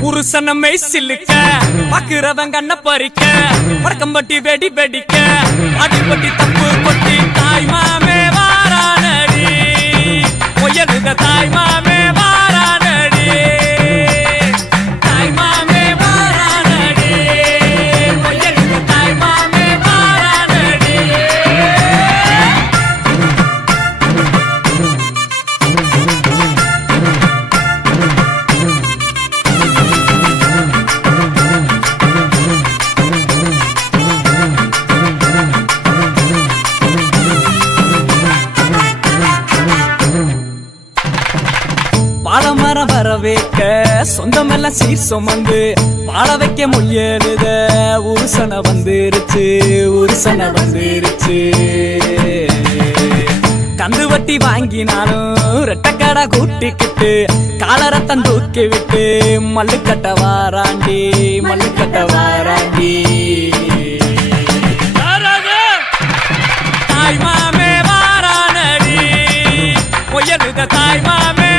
புருஷனமை சிலுக்க பாக்குறவங்க கண்ண பறிக்க வடக்கம்பட்டி வெடி வெடிக்க அடிப்பட்டி தப்பு கொட்டி தாய் மாமே வாரானடி பொய்யலுத தாய் மாமே வாரானடி தாய் மாமே வாரானடி பொய்யலுத தாய் மாமே வாரானடி பாலமரம் வரவேற்க சொந்தமெல்லாம் சீர் சுமந்து வாழ வைக்க முயலுத உருசன வந்துருச்சு உருசன வந்துருச்சு கந்து வட்டி வாங்கினாலும் ரெட்டக்கடை கூட்டிக்கிட்டு காலரத்தம் தூக்கி விட்டு மல்லுக்கட்ட வாராண்டி மல்லுக்கட்ட வாராண்டி தாய் மாமே வாரானடி பொய்யலுத தாய் மாமே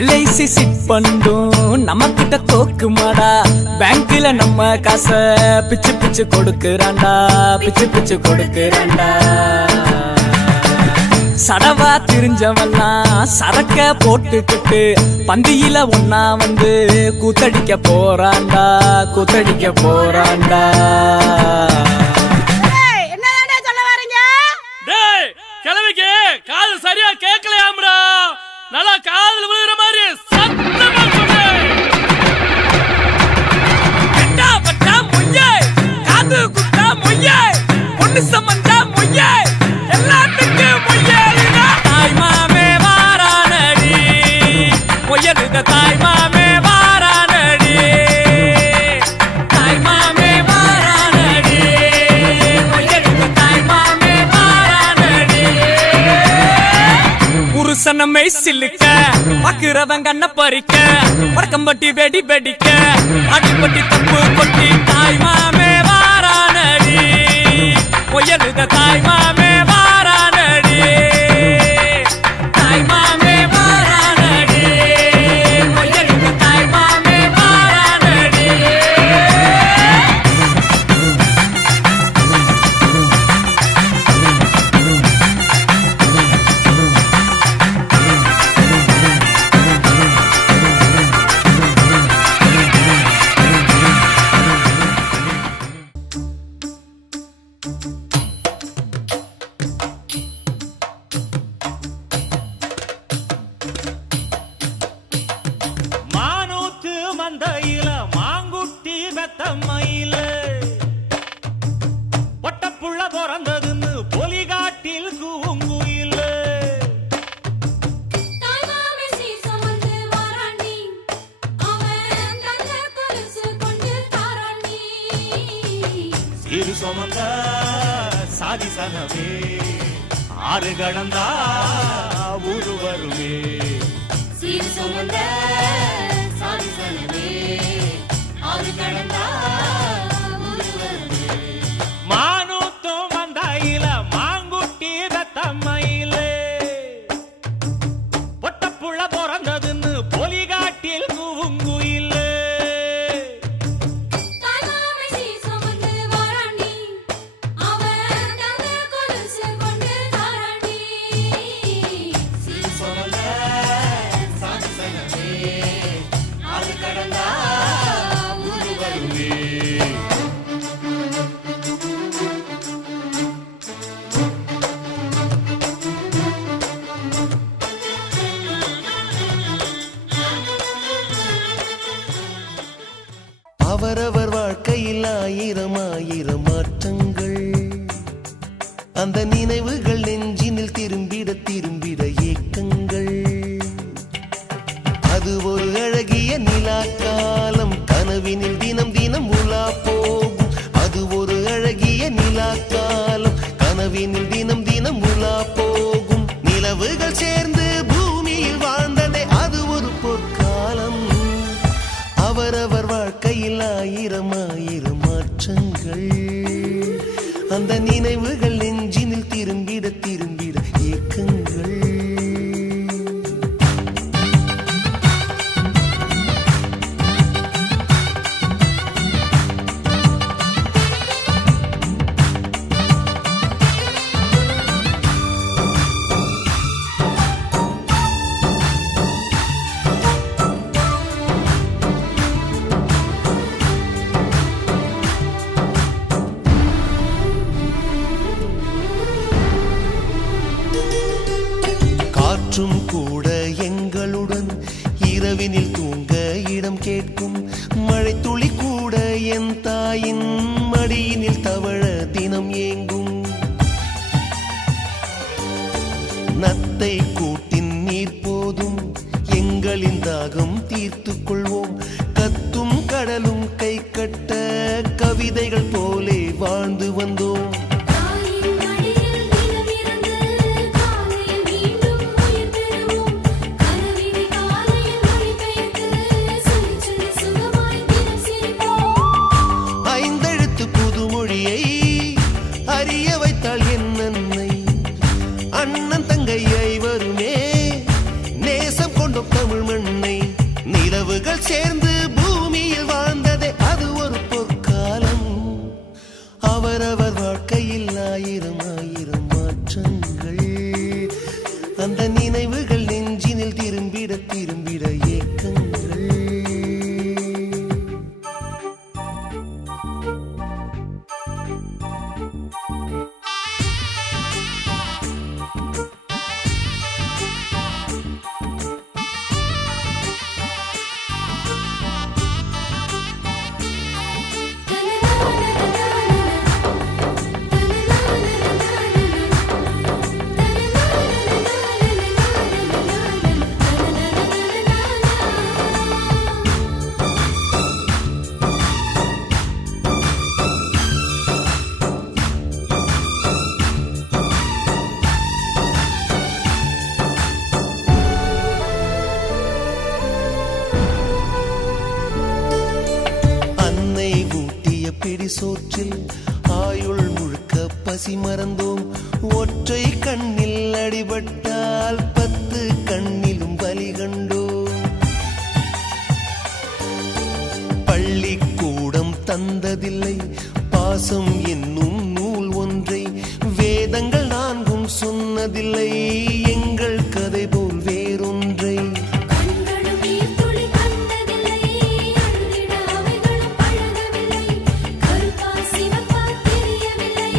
LIC சிட் பண்ணும் நம்ம கிட்ட தோக்குமாடா பேங்க்ல நம்ம காச பிச்சு பிச்சு கொடுக்கறான்டா பிச்சு பிச்சு கொடுக்கறான்டா சடவா திரிஞ்சவெல்லாம் சரக்க போட்டுக்கிட்டு பந்தியில ஒன்னா வந்து கூத்தடிக்க போறான்டா கூத்தடிக்க போறான்டா என்னடா சொல்ல வரீங்க டேய் கிளவிக்கு காது சரியா கேட்கலையாம்டா நல்லா காதுல விழுற கட்டா பட்டா மொய்யே காது குத்தா மொய்யே பொண்ணு சமந்தா மொய்யே எல்லாத்துக்கும் மொய்யே தாய் மாமே வாரானடி மொய்யலுத தாய் மாமே வாரானடி தாய் மாமே வாரானடி மொய்யலுத தாய் மாமே வாரானடி புருஷனமை சில்லுக்க பாக்குறவன் கண்ண பறிக்க வடக்கம்பட்டி வெடி வெடிக்க அடிப்பட்டி தப்பு கொட்டி தாய் மாமே வாரானடி மொய்யலுத தாய் மாமே வாரானடி தாய் மாமே வாரானடி மொய்யலுத தாய் மாமே வாரானடி மானூத்து மந்தையில மாங்குட்டி பெத்தம்மையில பொட்டப்புள்ள பிறந்ததுன்னு பொலிகாட்டில் கூங்குயில சிறு சுமந்த சாதி சனமே ஆறு கடந்தா ஊரு வருமே சீர் சுமந்த சாதி சனமே ஆறு கடந்தா ஊரு வருமே. மானூத்தும் மந்தையில மாங்குட்டி பெத்தம்மையில பொட்டப்புள்ள பிறந்ததுன்னு பொலிகாட்டில் கூங்குயில தாய்மாமை சீர் சுமந்து வாராண்டி, அவன் தங்க கொலுசு கொண்டு தாராண்டி. சீர் சுமந்த சாதி சனமே ஆறு கடந்தா ஊரு வருமே. அவரவர் வாழ்க்கையில் ஆயிரம் ஆயிரம் மாற்றங்கள், அந்த நினைவுகள் நெஞ்சினில் திரும்பிட திரும்பிட ஏக்கங்கள். அது ஒரு அழகிய நிலா காலம், கனவினில் தினம் தினம் உலா போகும். அது ஒரு அழகிய நிலா காலம், கனவினில் தினம் தினம் உலா போகும். நிலவுகள் சேர்ந்து பூமியில் வாழ்ந்ததே அது ஒரு பொற்காலம். அவரவர் வாழ்க்கையில் ஆயிரம் ஆயிரம் மாற்றங்கள், அந்த நினைவுகள் நெஞ்சினில் திரும்பிட திரும்பிட ஏக்கங்கள். காற்றும் கூட எங்களுடன் இரவினில் தூங்க இடம் கேட்கும். மழை துளி கூட என் தாயின் மடியினில் தவழ தினம் ஏங்கும். நத்தை கூட்டின் நீர் போதும், எங்களின் தாகம் தீர்த்துக் கொள்வோம். கத்தும் கடலும் கை கட்ட கவிதைகள் போலே வாழ்ந்து வந்தோம். தாயின் மடியில் நிலவிருந்து காலையில் மீண்டும் உயிர் பெறுவோம். கனவினை காலையில் மொழிபெயர்த்து சொல்லி சொல்லி சுகமாய் தினம் சிரிப்போம். ஐந்தெழுத்து புதுமொழியை அறிய வைத்தாள் என் அன்னை. அண்ணன் தங்கை ஐவருமே நேசம் கொண்டோம் தமிழ் மண்ணை. நிலவுகள் சேர்ந்து பூமியில் வாழ்ந்ததே அது ஒரு பொற்காலம். அவரவர் வாழ்க்கையில் ஆயிரம் ஆயிரம் மாற்றங்கள், அந்த நினைவுகள் நெஞ்சினில் திரும்பிட திரும்பிட ஏக்கங்கள். சோற்றில் ஆயுள் முழுக்க பசி மறந்தோம். ஒற்றை கண்ணில் அடிபட்டால் 10 கண்ணிலும் பலி கண்டோம். பள்ளிக்கூடம் தந்ததில்லை பாசம் என்னும் நூல் ஒன்றை, வேதங்கள் 4 சொன்னதில்லை எங்கள் கதை போல் வேறொன்றை. கண்களும் நீர்த்துளி கண்டதில்லை, அழுதிட அவைகளும் பழகவில்லை. கருப்பா சிவப்பா தெரியவில்லை,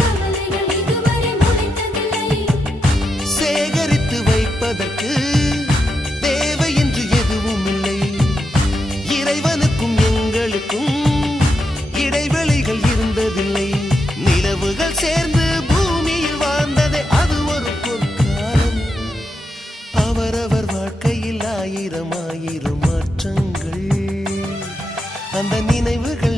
கவலைகள் இதுவரை முளைத்ததில்லை. சேகரித்து வைப்பதற்கு தேவை என்று எதுவும் இல்லை. இறைவனுக்கும் எங்களுக்கும் இடைவெளிகள் இருந்ததில்லை. நிலவுகள் சேர்ந்து பூமியில் வாழ்ந்ததே அது ஒரு பொற்காலம். அவரவர் வாழ்க்கையில் 1000 மாற்றங்கள், அந்த நினைவுகள்